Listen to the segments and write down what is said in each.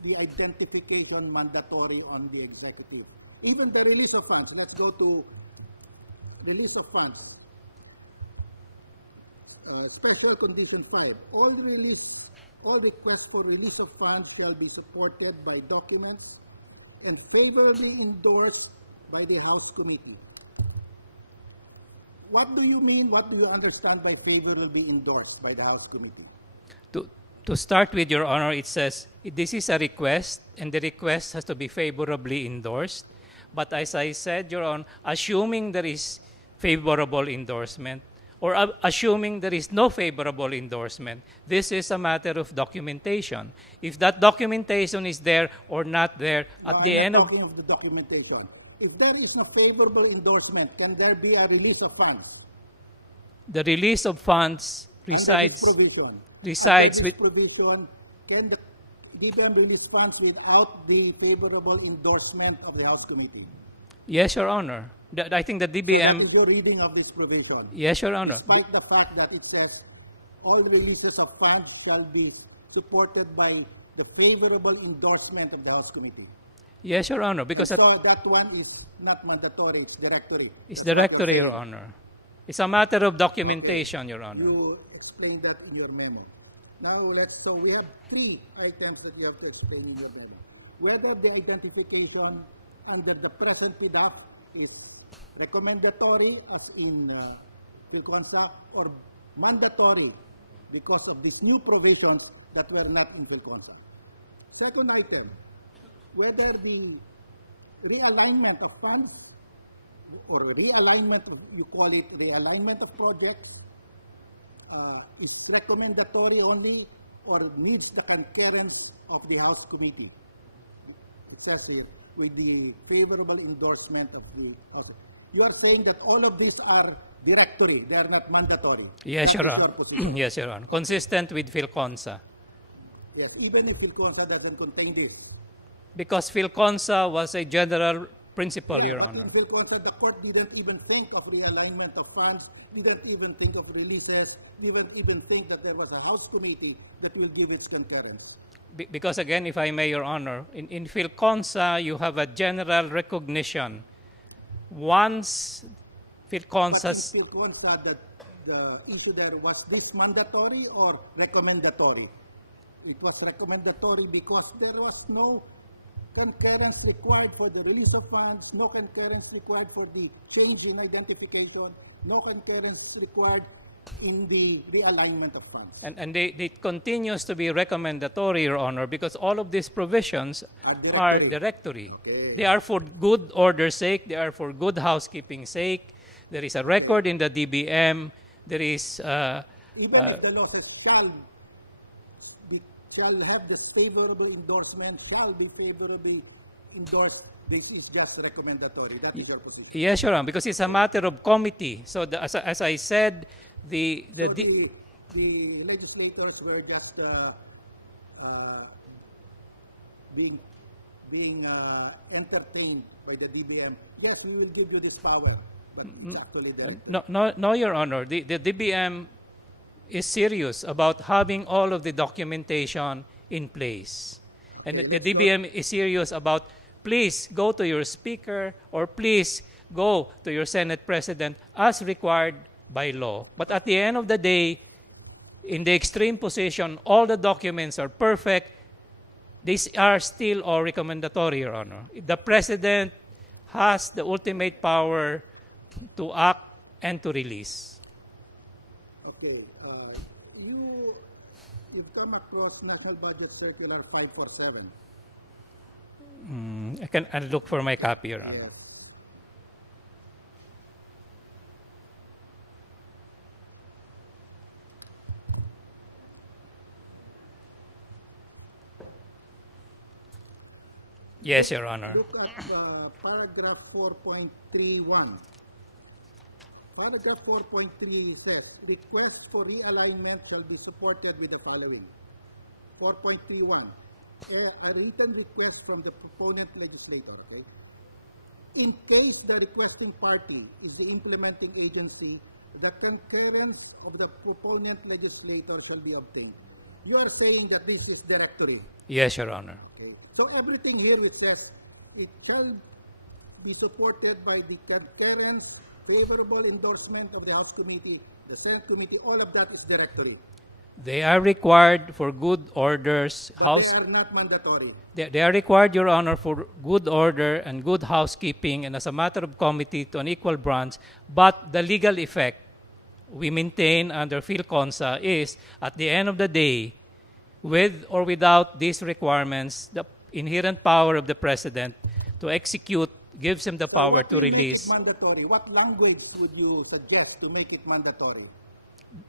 the identification mandatory on the executive. Even the release of funds. Let's go to release of funds. Special condition 5. All requests for release of funds shall be supported by documents and favorably endorsed by the House Committee. What do you mean, what do you understand by favorably endorsed by the House Committee? To start with, Your Honor, it says this is a request, and the request has to be favorably endorsed. But as I said, Your Honor, assuming there is favorable endorsement, or assuming there is no favorable endorsement, this is a matter of documentation. If that documentation is there or not there, no, I'm not talking of the documentation. If there is no favorable endorsement, can there be a release of funds? The release of funds under this provision. Under this provision, can the DBM release funds without the favorable endorsement of the House Committee? Yes, Your Honor. I think the DBM... So that is your reading of this provision? Yes, Your Honor. Despite the fact that it says all releases of funds shall be supported by the favorable endorsement of the House Committee? Yes, Your Honor. Because and so that one is not mandatory, it's directory. It's That's directory, what you're saying. Your Honor. It's a matter of documentation, okay. Your Honor. You explained that in your memo. Now so we have 3 items that you have to explain in your memo. Whether the identification under the present PDAF is recommendatory, as in PhilConsa, or mandatory because of these new provisions that were not in PhilConsa. Second item, whether the realignment of funds or realignment of, you call it realignment of projects, is recommendatory only or needs the concurrence of the House Committee. It says here, with the favorable endorsement of the House. You are saying that all of these are directory, they are not mandatory. Yes, that Your is Honor. your position. Yes, Your Honor. Okay. Consistent with PhilConsa. Yes, even if PhilConsa doesn't contain this. Because PhilConsa was a general principle, Yeah, Your but Honor. in PhilConsa, the court didn't even think of realignment of funds, didn't even think of releases, didn't even think that there was a House Committee that will give its concurrence. Because again, if I may, Your Honor, in PhilConsa, you have a general recognition. Once PhilConsa... But in PhilConsa, the issue there, was this mandatory or recommendatory? It was recommendatory because there was no concurrence required for the release of funds, no concurrence required for the change in identification, no concurrence required in the realignment of funds. And it continues to be recommendatory, Your Honor, because all of these provisions are directory. Okay. They are for good order's sake. They are for good housekeeping sake. There is a record in the DBM. There is... even if the law says shall have this favorable endorsement, shall be favorably endorsed, this is just recommendatory. That is your position? Yes, Your Honor, because it's a matter of committee. So as I said, the legislators were just being entertained by the DBM. Yes, we will give you this power, but it's actually directory. No, Your Honor. The DBM is serious about having all of the documentation in place. Okay, and the DBM is serious about, please go to your speaker or please go to your Senate President as required by law. But at the end of the day, in the extreme position, all the documents are perfect. These are still all recommendatory, Your Honor. The President has the ultimate power to act and to release. Okay. You've come across National Budget Circular 547. I'll look for my copy, Your Honor. Yes. Yes, Your Honor. Look at paragraph 4.31. Paragraph 4.3 says, requests for realignment shall be supported with the following. 4.31, a written request from the proponent legislator, okay? In case the requesting party is the implementing agency, the concurrence of the proponent legislator shall be obtained. You are saying that this is directory. Yes, Your Honor. Okay. So everything here which says it shall be supported by the concurrence, favorable endorsement of the House Committee, the Senate Committee, all of that is directory. They are required for good orders. But they are not mandatory. They are required, Your Honor, for good order and good housekeeping and as a matter of committee to an equal branch. But the legal effect we maintain under PhilConsa is, at the end of the day, with or without these requirements, the inherent power of the President to execute gives him the So power what to will release. make it mandatory? What language would you suggest to make it mandatory?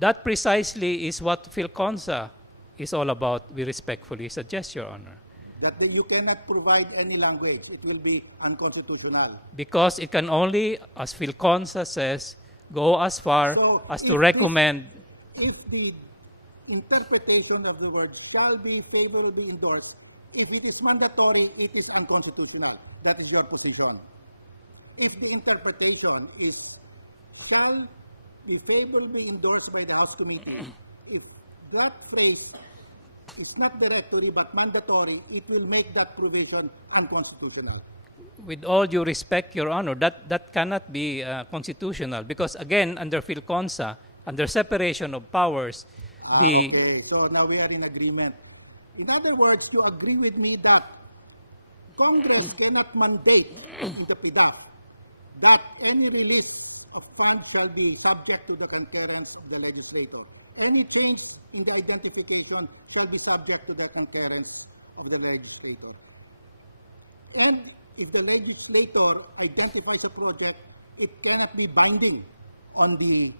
That precisely is what PhilConsa is all about, we respectfully suggest, Your Honor. That you cannot provide any language. It will be unconstitutional. Because it can only, as PhilConsa says, go as far So as if to recommend. If the interpretation of the word shall be favorably endorsed, if it is mandatory, it is unconstitutional. That is your position. If the interpretation is shall be favorably endorsed by the House Committee, if that phrase is not directory but mandatory, it will make that provision unconstitutional. With all due respect, Your Honor, that cannot be constitutional because, again, under PhilConsa, under separation of powers, Okay. So now we are in agreement. In other words, you agree with me that Congress cannot mandate in the PDAF that any release of funds shall be subject to the concurrence of the legislator. Any change in the identification shall be subject to the concurrence of the legislator. And if the legislator identifies a project, it cannot be binding on the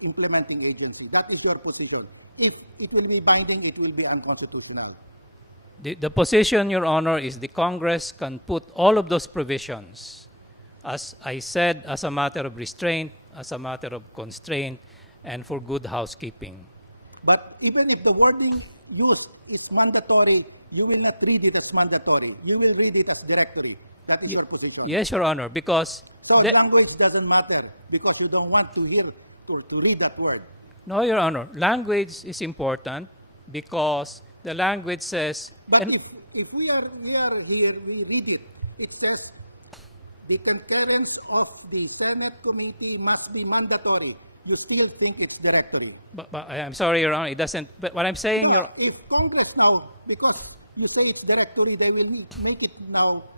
implementing agency. That is your position. If it will be binding, it will be unconstitutional. the position, Your Honor, is the Congress can put all of those provisions, as I said, as a matter of restraint, as a matter of constraint, and for good housekeeping. But even if the wording used is mandatory, you will not read it as mandatory. You will read it as directory. That is your position. Yes, Your Honor, because... So language doesn't matter because you don't want to hear, to read that word. No, Your Honor, language is important because the language says... But if we are here, we read it. It says the concurrence of the Senate committee must be mandatory. You still think it's directory. But I'm sorry, Your Honor, it doesn't... But what I'm saying... No, if Congress now, because you say it's directory, they will make it now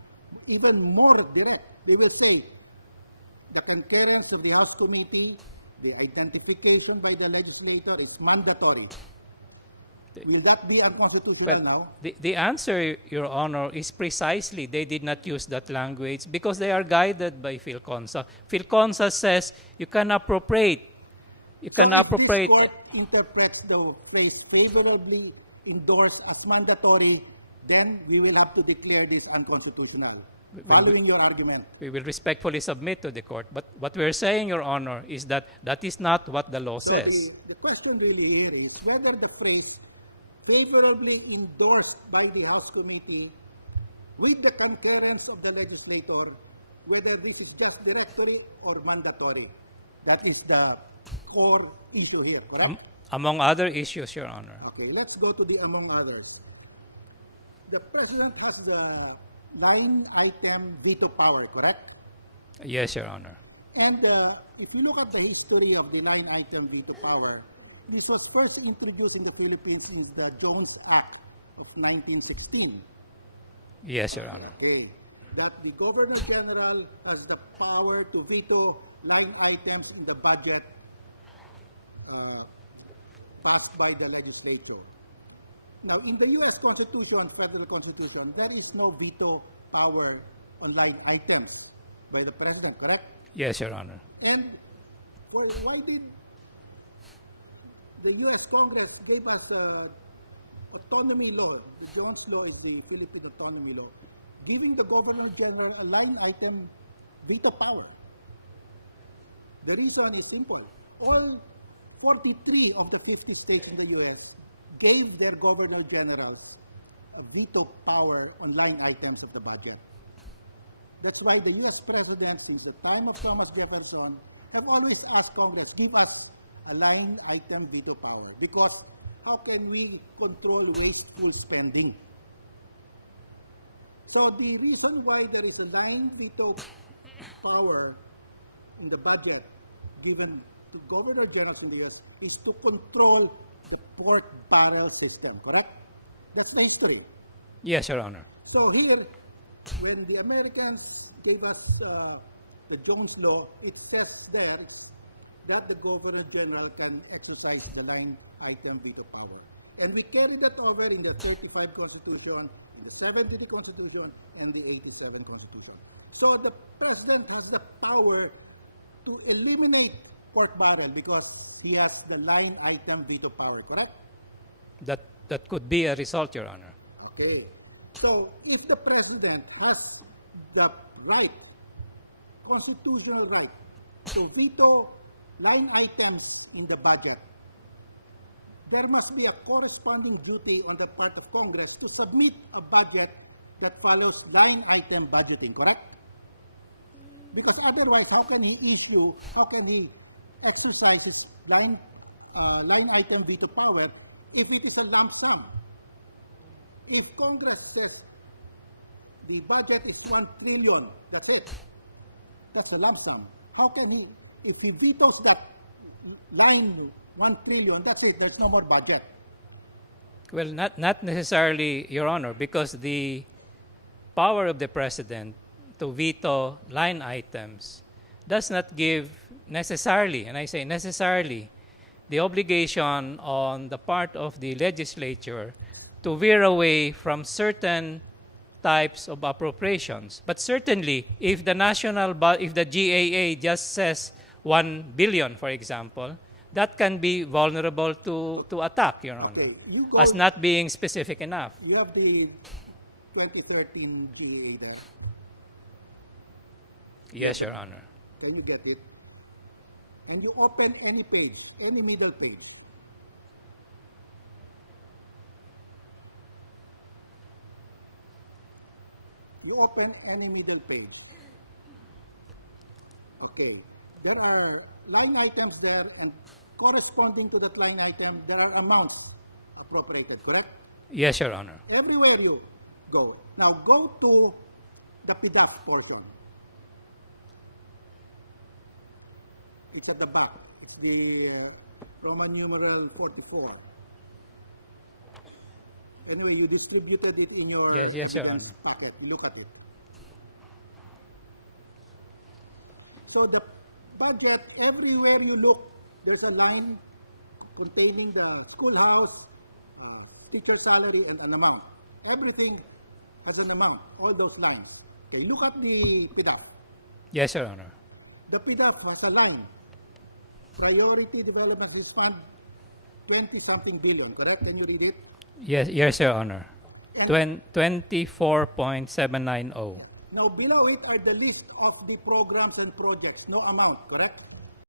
even more direct. They will say the concurrence of the House committee, the identification by the legislator is mandatory. Will that be unconstitutional now? The answer, Your Honor, is precisely they did not use that language because they are guided by PhilConsa. PhilConsa says you can appropriate. So if this court interprets the phrase favorably endorsed as mandatory, then we will have to declare this unconstitutional. Following your argument. We will respectfully submit to the court. But what we're saying, Your Honor, is that that is not what the law says. So the question really here is whether the phrase favorably endorsed by the House committee with the concurrence of the legislator, whether this is just directory or mandatory. That is the core issue here, correct? Among other issues, Your Honor. Okay, let's go to the among others. The President has the line item veto power, correct? Yes, Your Honor. And if you look at the history of the line item veto power, this was first introduced in the Philippines in the Jones Act of 1916. Yes, Your Honor. Okay. That the Governor General has the power to veto line items in the budget passed by the legislature. Now, in the U.S. Constitution, federal Constitution, there is no veto power on line items by the President, correct? Yes, Your Honor. And why did the U.S. Congress gave us autonomy law? The Jones Law is the Philippine autonomy law, giving the Governor General a line item veto power. The reason is simple. All 43 of the 50 states in the U.S. gave their Governor Generals a veto power on line items of the budget. That's why the U.S. President, since the time of Thomas Jefferson, have always asked Congress, give us a line item veto power. Because how can we control wasteful spending? So the reason why there is a line veto power in the budget given to Governor Generals in the U.S. is to control the pork barrel system, correct? That's the history. Yes, Your Honor. So here, when the Americans gave us the Jones Law, it says there that the Governor General can exercise the line item veto power. And we carried that over in the 35 Constitution, in the 70 Constitution, and the 87 Constitution. So the President has the power to eliminate pork barrel because he has the line item veto power, correct? That could be a result, Your Honor. Okay. So if the President has the right, constitutional right, to veto line items in the budget, there must be a corresponding duty on the part of Congress to submit a budget that follows line item budgeting, correct? Because otherwise, how can he exercise his line item veto power if it is a lump sum? If Congress says the budget is 1 trillion, that's it. That's a lump sum. How can he, if he vetoes that line 1 trillion, that's it, there's no more budget. Well, not necessarily, Your Honor, because the power of the President to veto line items does not give necessarily, and I say necessarily, the obligation on the part of the legislature to veer away from certain types of appropriations. But certainly, if the GAA just says 1 billion, for example, that can be vulnerable to attack, Your Honor. Okay, you go. As not being specific enough. You have the 2013 GAA there. Yes, Your Honor. Can you get it? And you open any page, any middle page. You open any middle page. Okay. There are line items there, and corresponding to that line item, there are amounts appropriated, correct? Yes, Your Honor. Everywhere you go. Now go to the PDAF portion. It's at the back. It's the Roman numeral 44. Anyway, you distributed it in your Yes, evidence packet. You look at it. So the budget, everywhere you look, there's a line containing the schoolhouse, teacher salary, and an amount. Everything has an amount, all those lines. Okay, look at the PDAF. Yes, Your Honor. The PDAF has a line. Priority Development Assistance Fund, 20-something billion, correct? Can you read it? Yes, Your Honor. And 24.790. yeah. Now, below it are the list of the programs and projects, no amount, correct?